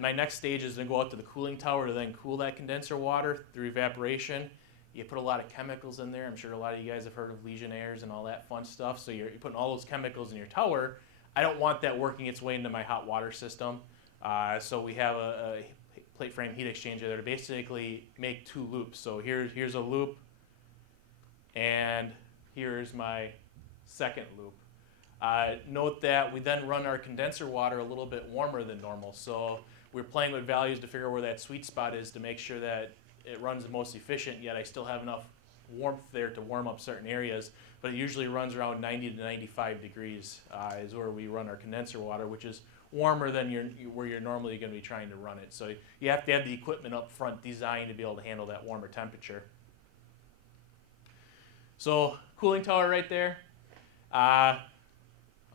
my next stage is to go out to the cooling tower to then cool that condenser water through evaporation. You put a lot of chemicals in there. I'm sure a lot of you guys have heard of Legionnaires and all that fun stuff. So you're putting all those chemicals in your tower. I don't want that working its way into my hot water system. So we have a plate frame heat exchanger there to basically make two loops. So here's a loop, and here's my second loop. Note that we then run our condenser water a little bit warmer than normal. So we're playing with values to figure out where that sweet spot is to make sure that it runs the most efficient, yet I still have enough warmth there to warm up certain areas, but it usually runs around 90 to 95 degrees is where we run our condenser water, which is warmer than where you're normally going to be trying to run it. So you have to have the equipment up front designed to be able to handle that warmer temperature. So cooling tower right there. I'm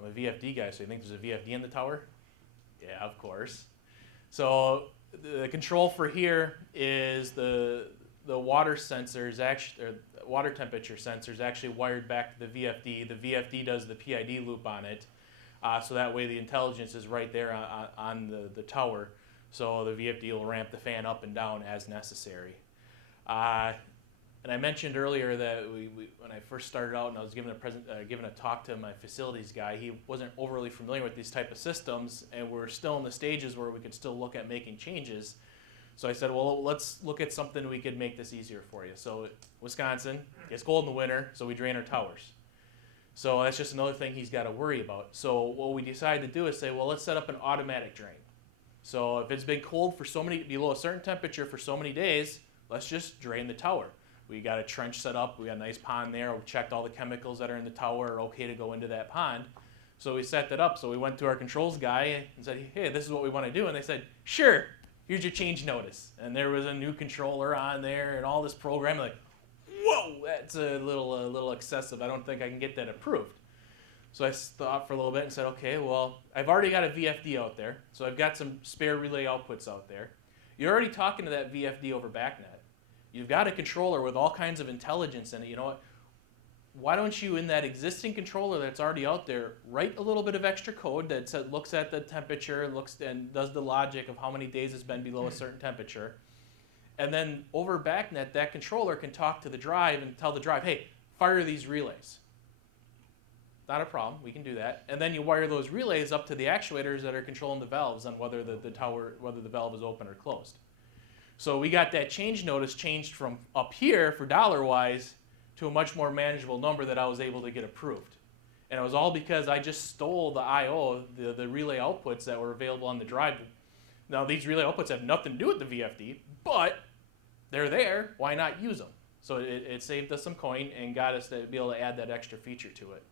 a VFD guy, so you think there's a VFD in the tower? Yeah, of course. So the control for here is the water sensors, actually, or water temperature sensor is actually wired back to the VFD. The VFD does the PID loop on it, so that way the intelligence is right there on the tower. So the VFD will ramp the fan up and down as necessary. And I mentioned earlier that when I first started out and I was giving a talk to my facilities guy, he wasn't overly familiar with these type of systems, and we're still in the stages where we could still look at making changes. So I said, well, let's look at something we could make this easier for you. So Wisconsin, it's cold in the winter, so we drain our towers. So that's just another thing he's got to worry about. So what we decided to do is say, well, let's set up an automatic drain. So if it's been cold for below a certain temperature for so many days, let's just drain the tower. We got a trench set up, we got a nice pond there, we checked all the chemicals that are in the tower are okay to go into that pond. So we set that up, so we went to our controls guy and said, hey, this is what we want to do. And they said, sure, here's your change notice. And there was a new controller on there and all this program, like, whoa, that's a little excessive. I don't think I can get that approved. So I thought for a little bit and said, okay, well, I've already got a VFD out there, so I've got some spare relay outputs out there. You're already talking to that VFD over BACnet. You've got a controller with all kinds of intelligence in it. You know what? Why don't you, in that existing controller that's already out there, write a little bit of extra code that looks at the temperature, looks and does the logic of how many days it's been below a certain temperature. And then over BACnet, that controller can talk to the drive and tell the drive, hey, fire these relays. Not a problem, we can do that. And then you wire those relays up to the actuators that are controlling the valves on whether whether the valve is open or closed. So we got that change notice changed from up here for dollar-wise to a much more manageable number that I was able to get approved. And it was all because I just stole the I/O, the relay outputs that were available on the drive. Now these relay outputs have nothing to do with the VFD, but they're there, why not use them? So it saved us some coin and got us to be able to add that extra feature to it.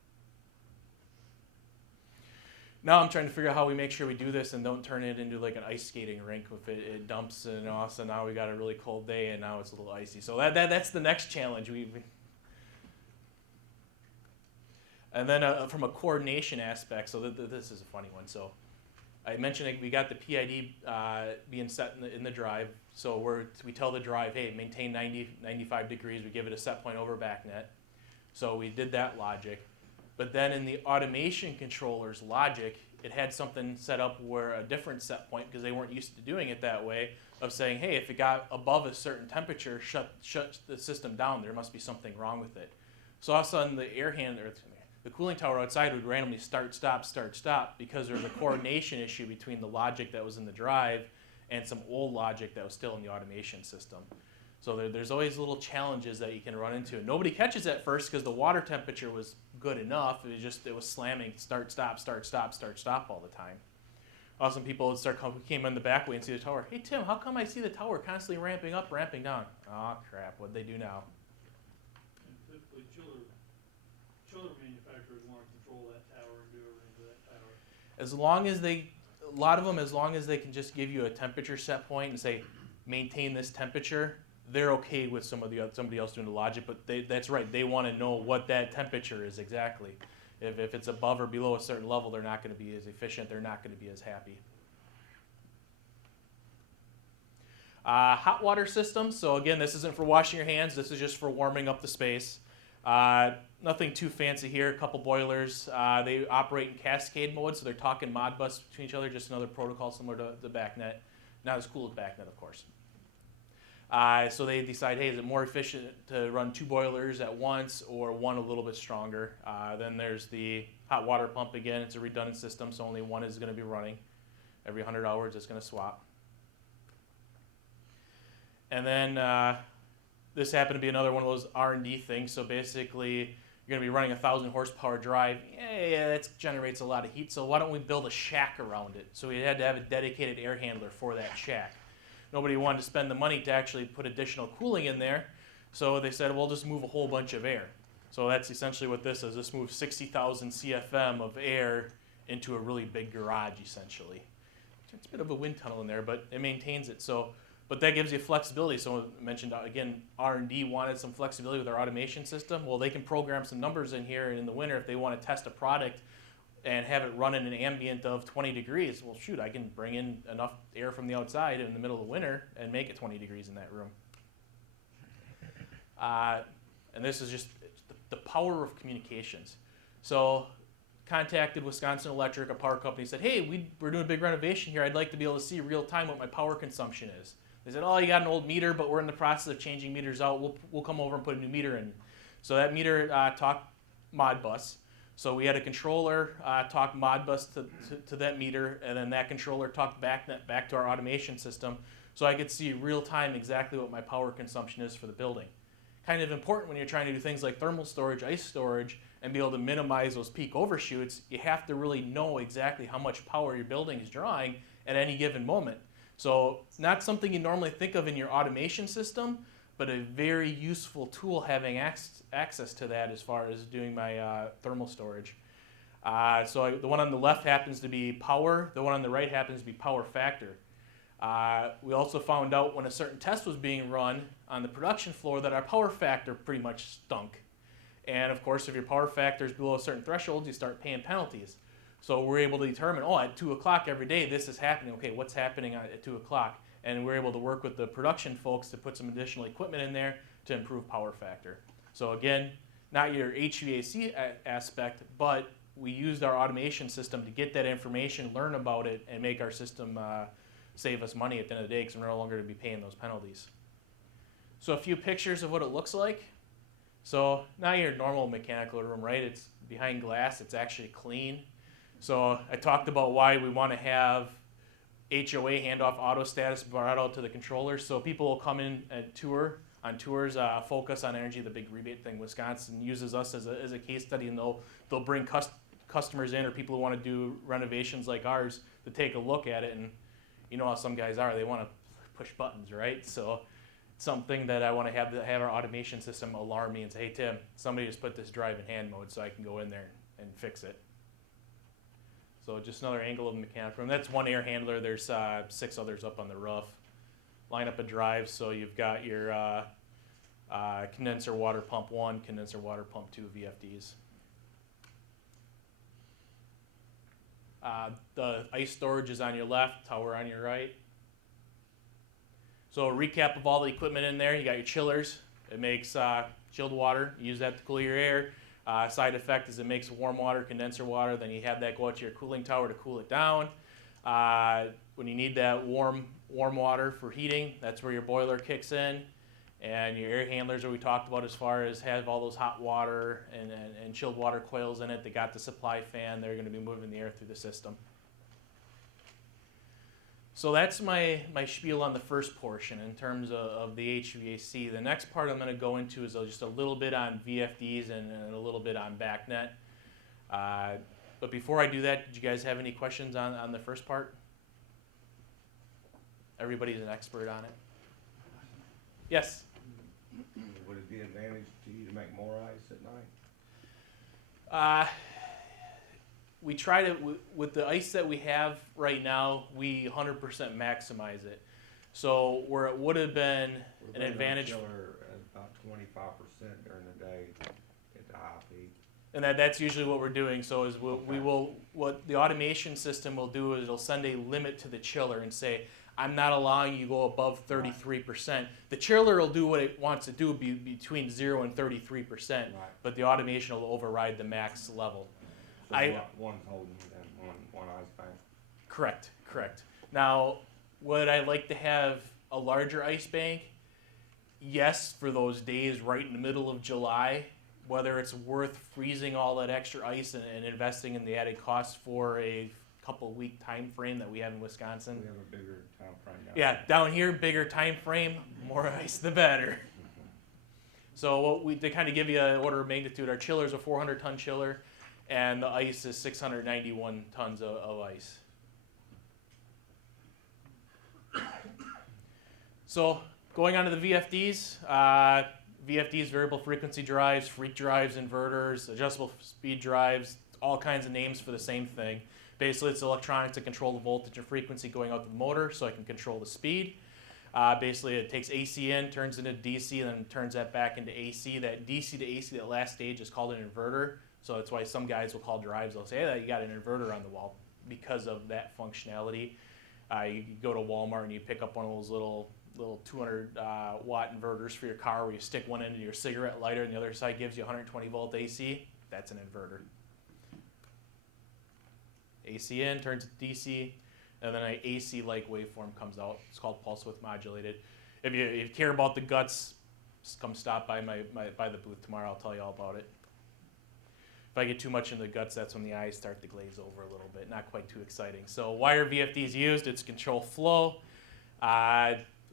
Now I'm trying to figure out how we make sure we do this and don't turn it into like an ice skating rink if it dumps and also now we got a really cold day and now it's a little icy. So that's the next challenge. And then from a coordination aspect, so this is a funny one. So I mentioned that we got the PID being set in the drive. So we tell the drive, hey, maintain 95 degrees. We give it a set point over BACnet. So we did that logic. But then in the automation controller's logic, it had something set up where a different set point, because they weren't used to doing it that way, of saying, hey, if it got above a certain temperature, shut the system down. There must be something wrong with it. So all of a sudden, the cooling tower outside would randomly start, stop, because there was a coordination issue between the logic that was in the drive and some old logic that was still in the automation system. So there's always little challenges that you can run into. Nobody catches at first because the water temperature was good enough. It was slamming start, stop all the time. Some people would came in the back way and see the tower. Hey Tim, how come I see the tower constantly ramping up, ramping down? Oh crap, what'd they do now? And typically chiller manufacturers want to control that tower and do everything to that tower. As long as they can just give you a temperature set point and say, maintain this temperature, they're okay with somebody else doing the logic, but that's right, they want to know what that temperature is exactly. If it's above or below a certain level, they're not going to be as efficient, they're not going to be as happy. Hot water system, so again, this isn't for washing your hands, this is just for warming up the space. Nothing too fancy here, a couple boilers. They operate in cascade mode, so they're talking Modbus between each other, just another protocol similar to the BACnet. Not as cool as BACnet, of course. So they decide, hey, is it more efficient to run 2 boilers at once or one a little bit stronger? Then there's the hot water pump again. It's a redundant system, so only one is going to be running. Every 100 hours, it's going to swap. And then this happened to be another one of those R&D things. So basically, you're going to be running a 1,000 horsepower drive. Yeah, that generates a lot of heat, so why don't we build a shack around it? So we had to have a dedicated air handler for that shack. Nobody wanted to spend the money to actually put additional cooling in there. So they said, well, just move a whole bunch of air. So that's essentially what this is. This moves 60,000 CFM of air into a really big garage, essentially. It's a bit of a wind tunnel in there, but it maintains it. So, but that gives you flexibility. So I mentioned, again, R&D wanted some flexibility with our automation system. Well, they can program some numbers in here in the winter if they want to test a product and have it run in an ambient of 20 degrees. Well, shoot, I can bring in enough air from the outside in the middle of the winter and make it 20 degrees in that room. And this is just the power of communications. So contacted Wisconsin Electric, a power company, said, hey, we're doing a big renovation here. I'd like to be able to see real time what my power consumption is. They said, oh, you got an old meter, but we're in the process of changing meters out. We'll come over and put a new meter in. So that meter talked Modbus. So we had a controller talk Modbus to that meter, and then that controller talked BACnet back to our automation system, so I could see real time exactly what my power consumption is for the building. Kind of important when you're trying to do things like thermal storage, ice storage, and be able to minimize those peak overshoots. You have to really know exactly how much power your building is drawing at any given moment. So not something you normally think of in your automation system, but a very useful tool having access to that as far as doing my thermal storage. The one on the left happens to be power, the one on the right happens to be power factor. We also found out when a certain test was being run on the production floor that our power factor pretty much stunk. And of course, if your power factor is below a certain threshold, you start paying penalties. So we're able to determine, oh, at 2 o'clock every day, this is happening. Okay, what's happening at 2 o'clock? And we're able to work with the production folks to put some additional equipment in there to improve power factor. So again, not your HVAC aspect, but we used our automation system to get that information, learn about it, and make our system save us money at the end of the day because we're no longer going to be paying those penalties. So a few pictures of what it looks like. So not your normal mechanical room, right? It's behind glass, it's actually clean. So I talked about why we want to have HOA handoff auto status brought out to the controllers. So people will come in and on tours, Focus on Energy, the big rebate thing. Wisconsin uses us as a case study, and they'll bring customers in or people who want to do renovations like ours to take a look at it. And you know how some guys are, they want to push buttons, right? So something that I want to have our automation system alarm me and say, hey Tim, somebody just put this drive in hand mode so I can go in there and fix it. So just another angle of the mechanical room. That's one air handler. There's 6 others up on the roof. Line up a drive, so you've got your condenser water pump 1, condenser water pump 2 VFDs. The ice storage is on your left, tower on your right. So a recap of all the equipment in there. You got your chillers. It makes chilled water. You use that to cool your air. Side effect is it makes warm water, condenser water. Then you have that go out to your cooling tower to cool it down. When you need that warm water for heating, that's where your boiler kicks in. And your air handlers that we talked about as far as have all those hot water and chilled water coils in it. They got the supply fan. They're going to be moving the air through the system. So that's my spiel on the first portion in terms of the HVAC. The next part I'm going to go into is just a little bit on VFDs and a little bit on BACnet. But before I do that, did you guys have any questions on the first part? Everybody's an expert on it. Yes? Would it be an advantage to you to make more ice at night? We try to, with the ice that we have right now, we 100% maximize it. So where it would have been an advantage. Chiller at about 25% during the day at the high peak. And that's usually what we're doing. So is what the automation system will do is it'll send a limit to the chiller and say, I'm not allowing you to go above 33%. The chiller will do what it wants to do, be between 0 and 33%, right. But the automation will override the max level. So one's holding you then, one ice bank? Correct. Now, would I like to have a larger ice bank? Yes, for those days right in the middle of July, whether it's worth freezing all that extra ice and investing in the added cost for a couple week time frame that we have in Wisconsin. We have a bigger time frame now. Yeah, down here, bigger time frame, more ice the better. So to kind of give you an order of magnitude, our chiller's a 400-ton chiller, and the ice is 691 tons of ice. So going on to the VFDs, VFDs, variable frequency drives, freak drives, inverters, adjustable speed drives, all kinds of names for the same thing. Basically, it's electronics to control the voltage and frequency going out to the motor so I can control the speed. Basically, it takes AC in, turns into DC, and then turns that back into AC. That DC to AC, that last stage, is called an inverter. So that's why some guys will call drives, they'll say, hey, you got an inverter on the wall because of that functionality. You go to Walmart and you pick up one of those little 200 watt inverters for your car where you stick one end into your cigarette lighter and the other side gives you 120 volt AC. That's an inverter. AC in, turns to DC, and then an AC-like waveform comes out. It's called pulse width modulated. If you care about the guts, just come stop by by the booth tomorrow. I'll tell you all about it. If I get too much into the guts, that's when the eyes start to glaze over a little bit. Not quite too exciting. So why are VFDs used? It's control flow.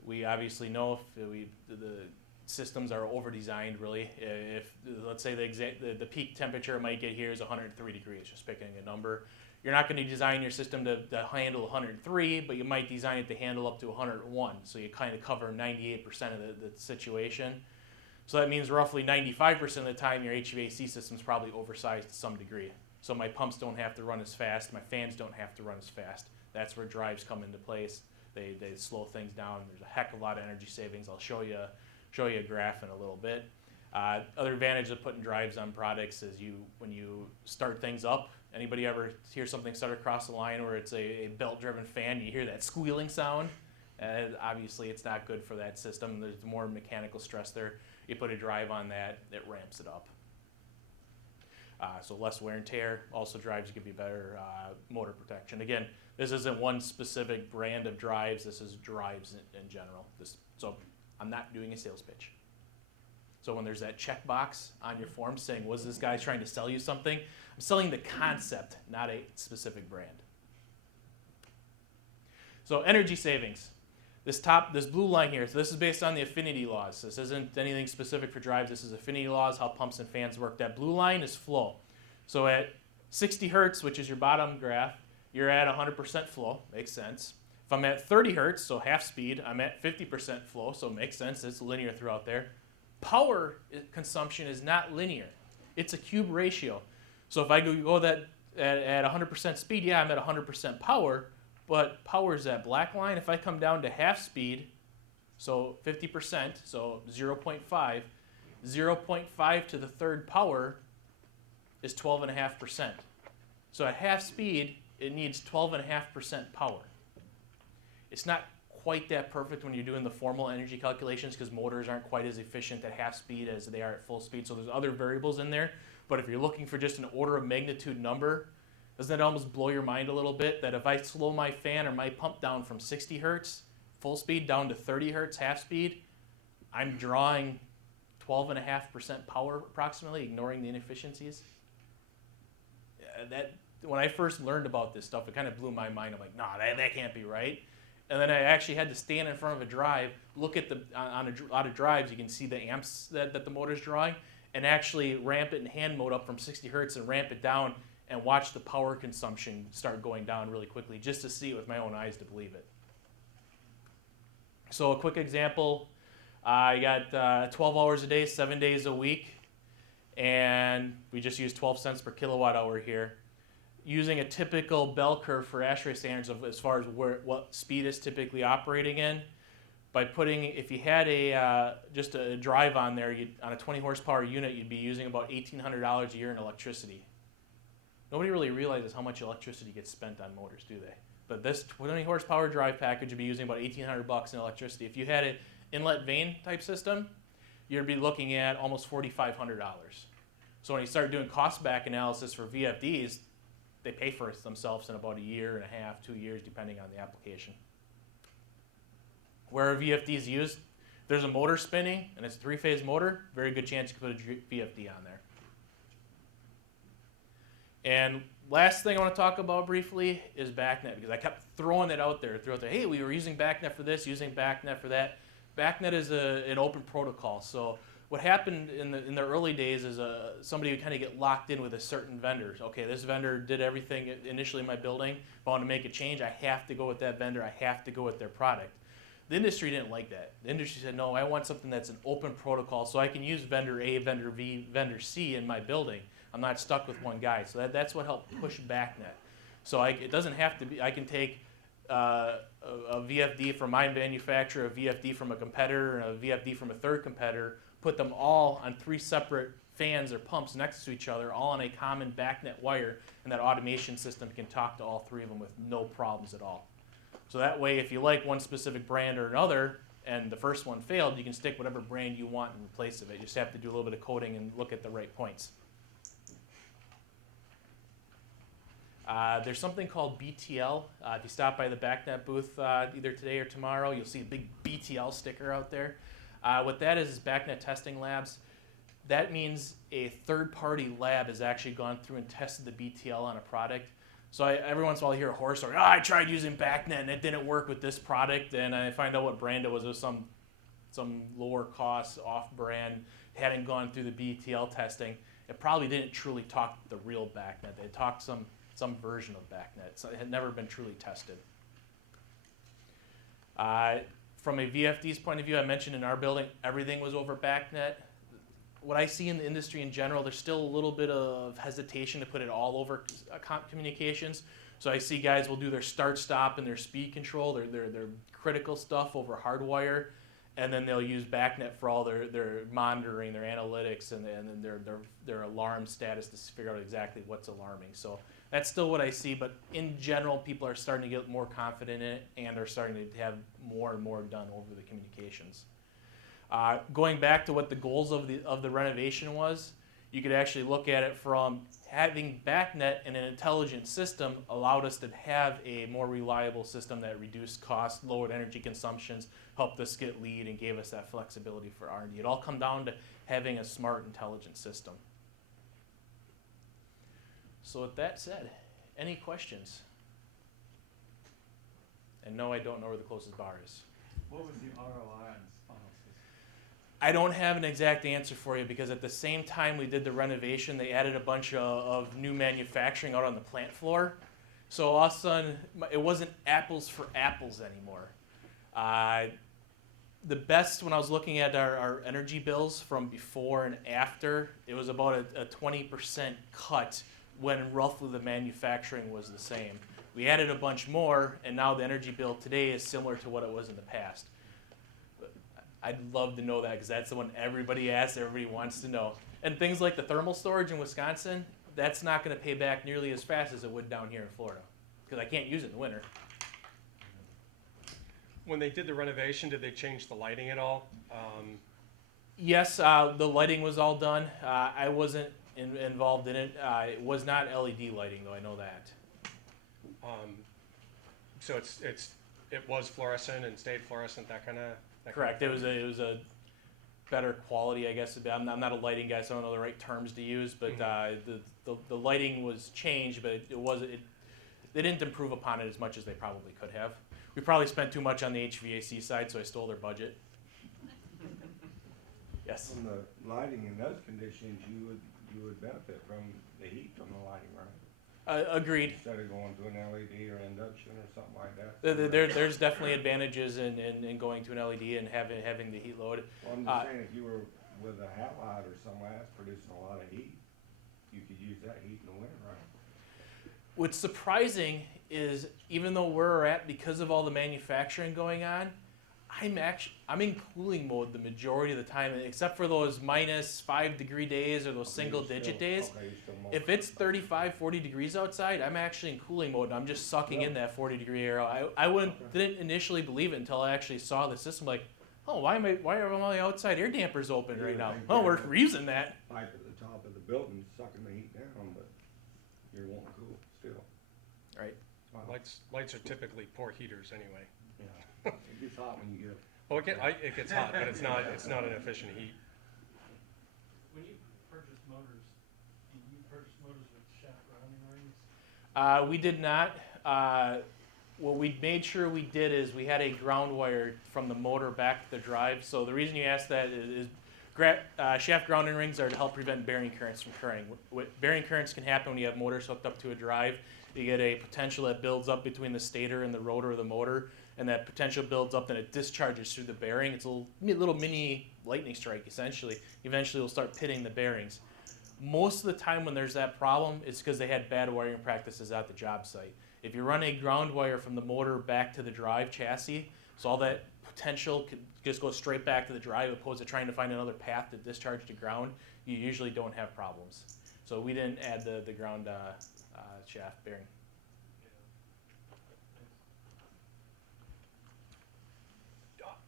We obviously know if the systems are over-designed, really. If let's say the peak temperature it might get here is 103 degrees, just picking a number. You're not going to design your system to handle 103, but you might design it to handle up to 101. So you kind of cover 98% of the situation. So that means roughly 95% of the time your HVAC system is probably oversized to some degree. So my pumps don't have to run as fast, my fans don't have to run as fast. That's where drives come into place. They slow things down. There's a heck of a lot of energy savings. I'll show you a graph in a little bit. Other advantage of putting drives on products is when you start things up, anybody ever hear something start across the line where it's a belt-driven fan, you hear that squealing sound? Obviously, it's not good for that system. There's more mechanical stress there. You put a drive on that, it ramps it up. So less wear and tear. Also, drives give you better motor protection. Again, this isn't one specific brand of drives. This is drives in general. So I'm not doing a sales pitch. So when there's that checkbox on your form saying, was this guy trying to sell you something? I'm selling the concept, not a specific brand. So energy savings. This blue line here, so this is based on the affinity laws. This isn't anything specific for drives. This is affinity laws, how pumps and fans work. That blue line is flow. So at 60 hertz, which is your bottom graph, you're at 100% flow. Makes sense. If I'm at 30 hertz, so half speed, I'm at 50% flow, so it makes sense. It's linear throughout there. Power consumption is not linear. It's a cube ratio. So if I go that at 100% speed, yeah, I'm at 100% power, but power is that black line. If I come down to half speed, so 50%, so 0.5, 0.5 to the third power is 12.5%. So at half speed, it needs 12.5% power. It's not quite that perfect when you're doing the formal energy calculations because motors aren't quite as efficient at half speed as they are at full speed. So there's other variables in there. But if you're looking for just an order of magnitude number, doesn't that almost blow your mind a little bit? That if I slow my fan or my pump down from 60 hertz, full speed, down to 30 hertz, half speed, I'm drawing 12.5% power approximately, ignoring the inefficiencies. When I first learned about this stuff, it kind of blew my mind. I'm like, nah, that can't be right. And then I actually had to stand in front of a drive, look at on a lot of drives, you can see the amps that the motor's drawing, and actually ramp it in hand mode up from 60 hertz and ramp it down and watch the power consumption start going down really quickly just to see it with my own eyes to believe it. So a quick example, I got 12 hours a day, 7 days a week, and we just use 12 cents per kilowatt hour here. Using a typical bell curve for ASHRAE standards of as far as what speed is typically operating in, by putting, if you had just a drive on there, on a 20 horsepower unit, you'd be using about $1,800 a year in electricity. Nobody really realizes how much electricity gets spent on motors, do they? But this 20 horsepower drive package would be using about $1,800 in electricity. If you had an inlet vane type system, you'd be looking at almost $4,500. So when you start doing cost back analysis for VFDs, they pay for it themselves in about a year and a half, 2 years, depending on the application. Where are VFDs used? If there's a motor spinning and it's a three-phase motor, very good chance you can put a VFD on there. And last thing I want to talk about briefly is BACnet, because I kept throwing it out there throughout hey, we were using BACnet for this, using BACnet for that. BACnet is an open protocol. So what happened in the early days is somebody would kind of get locked in with a certain vendor. Okay, this vendor did everything initially in my building. If I want to make a change, I have to go with that vendor. I have to go with their product. The industry didn't like that. The industry said, no, I want something that's an open protocol so I can use vendor A, vendor B, vendor C in my building. I'm not stuck with one guy. So that's what helped push BACnet. So it doesn't have to be, I can take a VFD from my manufacturer, a VFD from a competitor, and a VFD from a third competitor, put them all on 3 separate fans or pumps next to each other, all on a common BACnet wire, and that automation system can talk to all 3 of them with no problems at all. So that way, if you like one specific brand or another, and the first one failed, you can stick whatever brand you want in place of it. You just have to do a little bit of coding and look at the right points. There's something called BTL. If you stop by the BACnet booth either today or tomorrow, you'll see a big BTL sticker out there. What that is BACnet testing labs. That means a third-party lab has actually gone through and tested the BTL on a product. So every once in a while I hear a horror story. I tried using BACnet and it didn't work with this product, and I find out what brand it was. It was some lower cost, off-brand, hadn't gone through the BTL testing. It probably didn't truly talk the real BACnet. They talked some version of BACnet. So it had never been truly tested. From a VFD's point of view, I mentioned in our building, everything was over BACnet. What I see in the industry in general, there's still a little bit of hesitation to put it all over communications. So I see guys will do their start-stop and their speed control, their critical stuff over hardwire, and then they'll use BACnet for all their monitoring, their analytics, and then their alarm status to figure out exactly what's alarming. So that's still what I see, but in general, people are starting to get more confident in it and are starting to have more and more done over the communications. Going back to what the goals of the renovation was, you could actually look at it from having BACnet and an intelligent system allowed us to have a more reliable system that reduced costs, lowered energy consumptions, helped us get lead, and gave us that flexibility for R&D. It all come down to having a smart, intelligent system. So with that said, any questions? And no, I don't know where the closest bar is. What was the ROI on this funnel system? I don't have an exact answer for you because at the same time we did the renovation, they added a bunch of new manufacturing out on the plant floor. So all of a sudden, it wasn't apples for apples anymore. The best, when I was looking at our energy bills from before and after, it was about a 20% cut when roughly the manufacturing was the same. We added a bunch more, and now the energy bill today is similar to what it was in the past. I'd love to know that because that's the one everybody asks, everybody wants to know. And things like the thermal storage in Wisconsin, that's not going to pay back nearly as fast as it would down here in Florida because I can't use it in the winter. When they did the renovation, did they change the lighting at all? Yes, the lighting was all done. I wasn't involved in it. It was not LED lighting, though. I know that. So it was fluorescent and stayed fluorescent, that kind of. Correct. It was a better quality, I guess. I'm not a lighting guy, so I don't know the right terms to use. But the lighting was changed, but they didn't improve upon it as much as they probably could have. We probably spent too much on the HVAC side, so I stole their budget. Yes. From the lighting in those conditions, you would benefit from the heat from the lighting, right? Agreed. Instead of going to an LED or induction or something like that. There's definitely advantages in going to an LED and having the heat load. Well, I'm just saying, if you were with a halide or something that's producing a lot of heat, you could use that heat in the winter, right? What's surprising is even though we're at, because of all the manufacturing going on, I'm in cooling mode the majority of the time, except for those -5-degree days or those single-digit days. If it's 35, 40 degrees outside, I'm actually in cooling mode, and I'm just sucking in that 40-degree air. I didn't initially believe it until I actually saw the system. Like, oh, why are all the outside air dampers open right now? Oh, we're using that. Pipe at the top of the building sucking the heat down, but you're wanting cool still. Right. Wow. Lights are typically poor heaters anyway. Yeah. It gets hot when you get up. Oh, it gets hot, but it's not an efficient heat. When you purchase motors, do you purchase motors with shaft grounding rings? We did not. What we made sure we did is we had a ground wire from the motor back to the drive. So the reason you asked that is shaft grounding rings are to help prevent bearing currents from occurring. Bearing currents can happen when you have motors hooked up to a drive. You get a potential that builds up between the stator and the rotor of the motor. and that potential builds up, then it discharges through the bearing. It's a little mini lightning strike, essentially. Eventually, it'll start pitting the bearings. Most of the time when there's that problem, it's because they had bad wiring practices at the job site. If you run a ground wire from the motor back to the drive chassis, so all that potential could just go straight back to the drive, opposed to trying to find another path to discharge to ground, you usually don't have problems. So we didn't add the ground shaft bearing.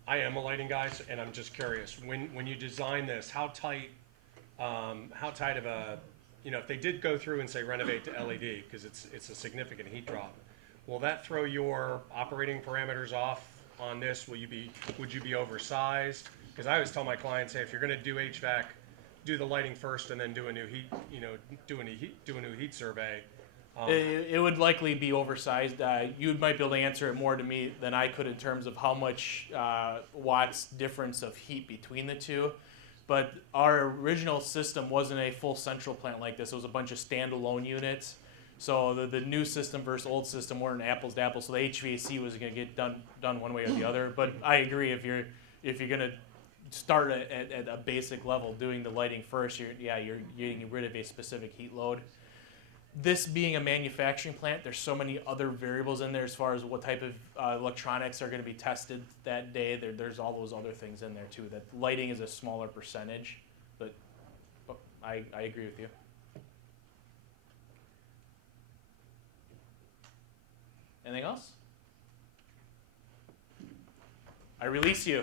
I am a lighting guy, and I'm just curious, when you design this, how tight of a, if they did go through and say renovate to LED, because it's a significant heat drop, will that throw your operating parameters off on this? Would you be oversized? Because I always tell my clients, hey, if you're gonna do HVAC, do the lighting first and then do a new heat, do a new heat survey. It would likely be oversized. You might be able to answer it more to me than I could in terms of how much watts difference of heat between the two. But our original system wasn't a full central plant like this. It was a bunch of standalone units. So the new system versus old system weren't apples to apples. So the HVAC was going to get done one way or the other. But I agree, if you're going to start at a basic level doing the lighting first, you're getting rid of a specific heat load. This being a manufacturing plant, there's so many other variables in there as far as what type of electronics are going to be tested that day. There's all those other things in there too. That lighting is a smaller percentage, but I agree with you. Anything else? I release you.